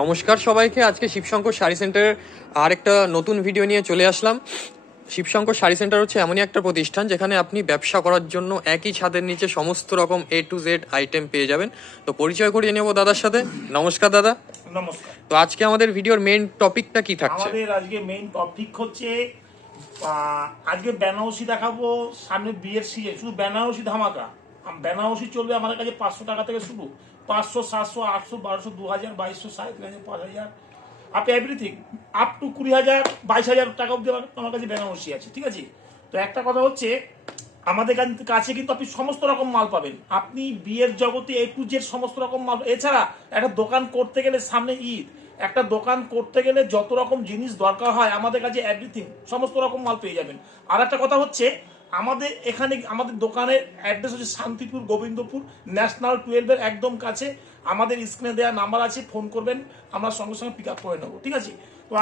নমস্কার সবাইকে। আজকে শিবশঙ্কর শাড়ি সেন্টারের আরেকটা নতুন ভিডিও নিয়ে চলে আসলাম। শিবশঙ্কর শাড়ি সেন্টার হচ্ছে এমনই একটা প্রতিষ্ঠান যেখানে আপনি ব্যবসা করার জন্য একই ছাদের নিচে সমস্ত রকম A to Z আইটেম পেয়ে যাবেন। তো পরিচয় করিয়ে নেব দাদার সাথে। নমস্কার দাদা। নমস্কার। তো আজকে আমাদের ভিডিওর মেইন টপিকটা কি থাকছে? আমাদের আজকে মেইন টপিক হচ্ছে আজকে বেনারসি দেখাবো। সামনে বিয়ের সিজন, শুধু বেনারসি ধামাকা। বেনারসি চলবে আমাদের কাছে 500 টাকা থেকে শুরু, 500, 700, 800, 1200, 2000, 2200, 3500, 5000, আপ এভরিথিং আপ টু 20,000, 22,000 টাকা অব্দি আমার কাছে বেনারসি আছে। ঠিক আছে। তো একটা কথা হচ্ছে, আমাদের কাছে কিন্তু আপনি সমস্ত রকম মাল পাবেন। আপনি বিয়ের জগতে A to Z সমস্ত রকম মাল। এছাড়া একটা দোকান করতে গেলে, সামনে ঈদ, একটা দোকান করতে গেলে যত রকম জিনিস দরকার হয় আমাদের কাছে এভরিথিং সমস্ত রকম মাল পেয়ে যাবেন। আর একটা কথা হচ্ছে, আমাদের এখানে আমাদের দোকানের অ্যাড্রেস হচ্ছে শান্তিপুর, গোবিন্দপুর, ন্যাশনাল 12-এর একদম কাছে। আমাদের স্ক্রিনে দেওয়া নাম্বার আছে, ফোন করবেন, আমরা সঙ্গে সঙ্গে পিক আপ করে নেবো। ঠিক আছে। তো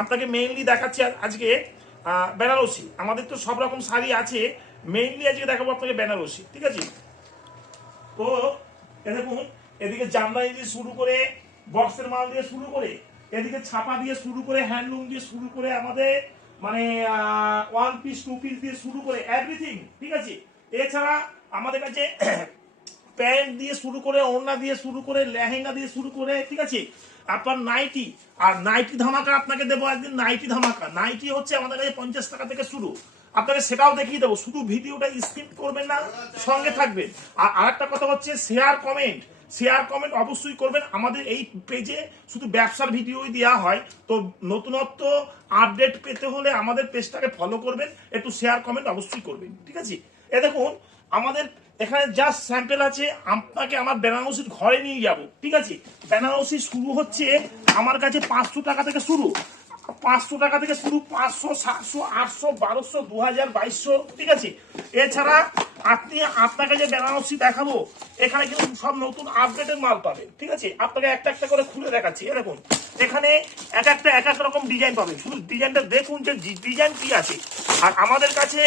আপনাকে মেইনলি দেখাচ্ছি আজকে বেনারসি। আমাদের তো সব রকম শাড়ি আছে, মেইনলি আজকে দেখাবো আপনাকে বেনারসি। ঠিক আছে। তো দেখুন, এদিকে জামদানি দিয়ে শুরু করে, বক্সের মাল দিয়ে শুরু করে, এদিকে ছাপা দিয়ে শুরু করে, হ্যান্ডলুম দিয়ে শুরু করে, আমাদের মানে 1 পিস 2 পিস দিয়ে শুরু করে এভরিথিং। ঠিক আছে। এছাড়া আমাদের কাছে প্যান্ট দিয়ে শুরু করে, ওড়না দিয়ে শুরু করে, লেহেঙ্গা দিয়ে শুরু করে, ঠিক আছে, আপনার নাইটি। আর নাইটি ধামাকা আপনাকে দেবো একদিন। নাইটি ধামাকা, নাইটি হচ্ছে আমাদের কাছে 50 টাকা থেকে শুরু। আপনাকে সেটাও দেখিয়ে দেবো, শুধু ভিডিওটা স্কিপ করবেন না, সঙ্গে থাকবেন। আর আরেকটা কথা হচ্ছে, শেয়ার কমেন্ট অবশ্যই করবেন। আমাদের এই পেজে শুধু ব্যবসার ভিডিওই দেওয়া হয়, তো নতুনত্ব আপডেট পেতে হলে আমাদের পেজটাকে ফলো করবেন, একটু শেয়ার কমেন্ট অবশ্যই করবেন। ঠিক আছে। এ দেখুন, আমাদের এখানে জাস্ট স্যাম্পল আছে, আপনাকে আমার বেনারসির ঘরে নিয়ে যাব। ঠিক আছে। বেনারসি শুরু হচ্ছে আমার কাছে 500 টাকা থেকে শুরু, 500 টাকা থেকে শুরু, 500, 700, 800, 1200, 2000, 2200। ঠিক আছে। এছাড়া আপনাকে যে বেনারসি দেখাবো, এখানে কিন্তু সব নতুন আপডেটের মাল পাবেন। ঠিক আছে। আপনাকে একটা একটা করে খুলে দেখাচ্ছি। দেখুন, এখানে এক এক রকম ডিজাইন পাবেন। শুধু ডিজাইনটা দেখুন যে ডিজাইন কি আছে। আর আমাদের কাছে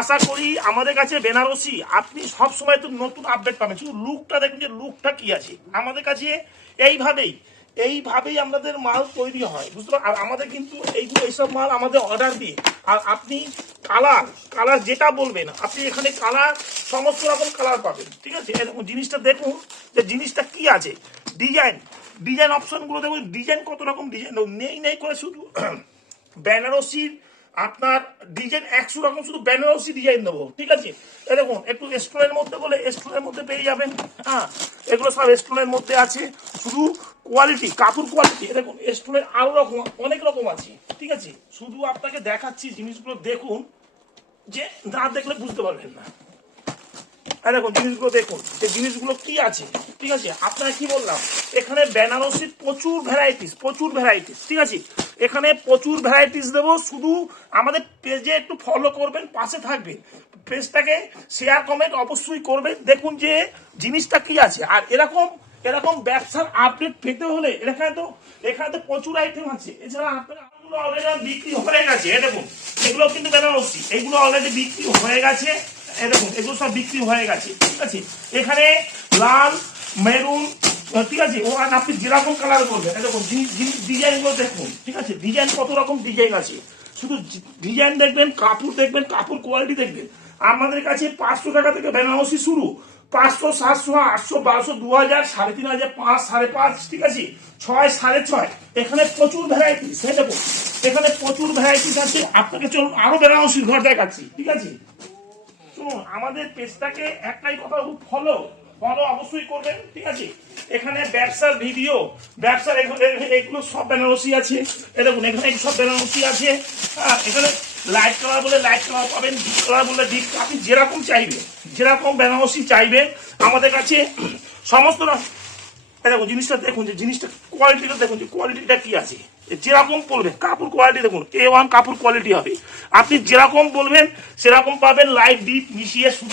আশা করি আমাদের কাছে বেনারসি আপনি সব সময় তো নতুন আপডেট পাবেন। শুধু লুকটা দেখুন যে লুকটা কি আছে। আমাদের কাছে এইভাবেই আমাদের মাল তৈরি হয়, বুঝতে পারেন। আর আমাদের কিন্তু এইসব মাল আমাদের অর্ডার দিয়ে, আর আপনি কালার যেটা বলবেন, আপনি এখানে কালার সমস্ত রকম কালার পাবেন। ঠিক আছে। এরকম জিনিসটা দেখুন যে জিনিসটা কি আছে। ডিজাইন অপশনগুলো দেখুন, ডিজাইন কত রকম ডিজাইন নেই করে শুধু বেনারসির আপনার ডিজাইন 100 রকম, শুধু বেনারসি ডিজাইন দেবো। ঠিক আছে। দেখুন, একটু স্টোনের মধ্যে বলে স্টোনের মধ্যে পেয়ে যাবেন। হ্যাঁ, এগুলো সব স্টোনের মধ্যে আছে। শুধু কোয়ালিটি, কাপড় কোয়ালিটি দেখুন, স্টোনের আরো রকম অনেক রকম আছে। ঠিক আছে। শুধু আপনাকে দেখাচ্ছি, জিনিসগুলো দেখুন, যে না দেখলে বুঝতে পারবেন না। দেখুন জিনিসগুলো দেখুন, এই জিনিসগুলো কি আছে। ঠিক আছে। আপনারা কি বললাম, এখানে বেনারসির প্রচুর ভ্যারাইটিস। ঠিক আছে। এখানে প্রচুর ভ্যারাইটিস দেবো। শুধু আমাদের পেজে একটু ফলো করবেন, পাশে থাকবেন, পেজটাকে শেয়ার কমেন্ট অবশ্যই করবেন। দেখুন যে জিনিসটা কি আছে। আর এরকম ব্যবসার আপডেট পেতে হলে এখানে তো প্রচুর আইটেম আছে। এছাড়া আপনারা অলরেডি বিক্রি হয়ে গেছে। দেখুন, এগুলো কিন্তু বেনারসি, এগুলো অলরেডি বিক্রি হয়ে গেছে। দেখুন, এগুলো সব বিক্রি হয়ে গেছে। ঠিক আছে। এখানে লাল, মেরুন, ঠিক আছে, ও আর আপনি যেরকম কালার করবেন। দেখুন ডিজাইন গুলো দেখুন। ঠিক আছে। ডিজাইন কত রকম ডিজাইন আছে, শুধু ডিজাইন দেখবেন, কাপড় দেখবেন, কাপড় কোয়ালিটি দেখবেন। আমাদের কাছে 500 টাকা থেকে বেনারসি শুরু, 500, 700, 800, 1200, 2000, 3500, 5, 5.5, ঠিক আছে, 6, 6.5। এখানে প্রচুর ভ্যারাইটিস। দেখুন, এখানে প্রচুর ভ্যারাইটিস আছে। আপনাকে চলুন আরো বেনারসির ঘর দেখাচ্ছি। ঠিক আছে। শুনুন, আমাদের পেজটাকে একটাই কথা, ফলো অবশ্যই করবেন। ঠিক আছে। এখানে ব্যবসার ভিডিও, এগুলো সব বেনারসি আছে। দেখুন, এখানে সব বেনারসি আছে। এখানে লাইট কালার বলে লাইট কালার পাবেন, ডিপ কালার বলে ডিপ। আপনি যেরকম চাইবেন, যেরকম বেনারসি চাইবেন আমাদের কাছে সমস্ত। দেখুন জিনিসটা দেখুন, যে জিনিসটা কোয়ালিটিটা দেখুন, যে কোয়ালিটিটা কি আছে। যেরকম বলবেন কাপড় কোয়ালিটি দেখুন, A1 কাপড় কোয়ালিটি হবে। আপনি যেরকম বলবেন সেরকম পাবেন, লাইট ডিপ মিশিয়ে শুধু